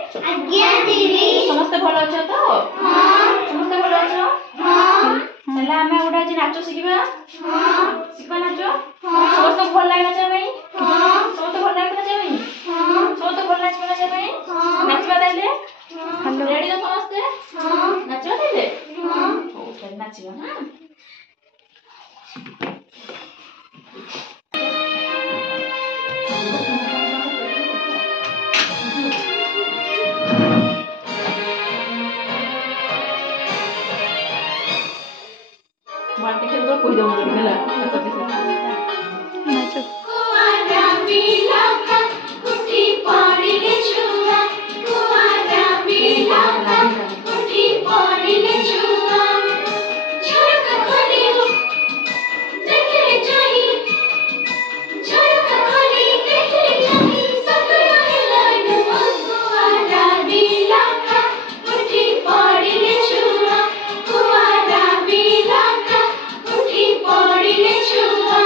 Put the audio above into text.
आज्ञा दीदी समस्त भल अछ तो हां समस्त भल अछ हां चला हमें गोटा आज नाच शिखिबा हां शिखबा नाच हां समस्त भल लागे नाच भाई हां समस्त भल लागे नाच भाई हां समस्त भल नाच भाई हां नाचबा ताइले हां रेडी तो समस्त हां नाचबा ताइले हां ओ चल नाचिबा हां मारते खेल तो कोई दम नहीं गला नाचो कुआरा मिला का कुटी पानी ले छुआ कुआरा मिला का कुटी पानी ले छुआ झड़का खोली देखे जाई झड़का खोली देखे जाई सपना है लाइन कुआरा मिला का कुटी पानी ले छुआ कुआरा मिला का कुटी पानी ले छुआ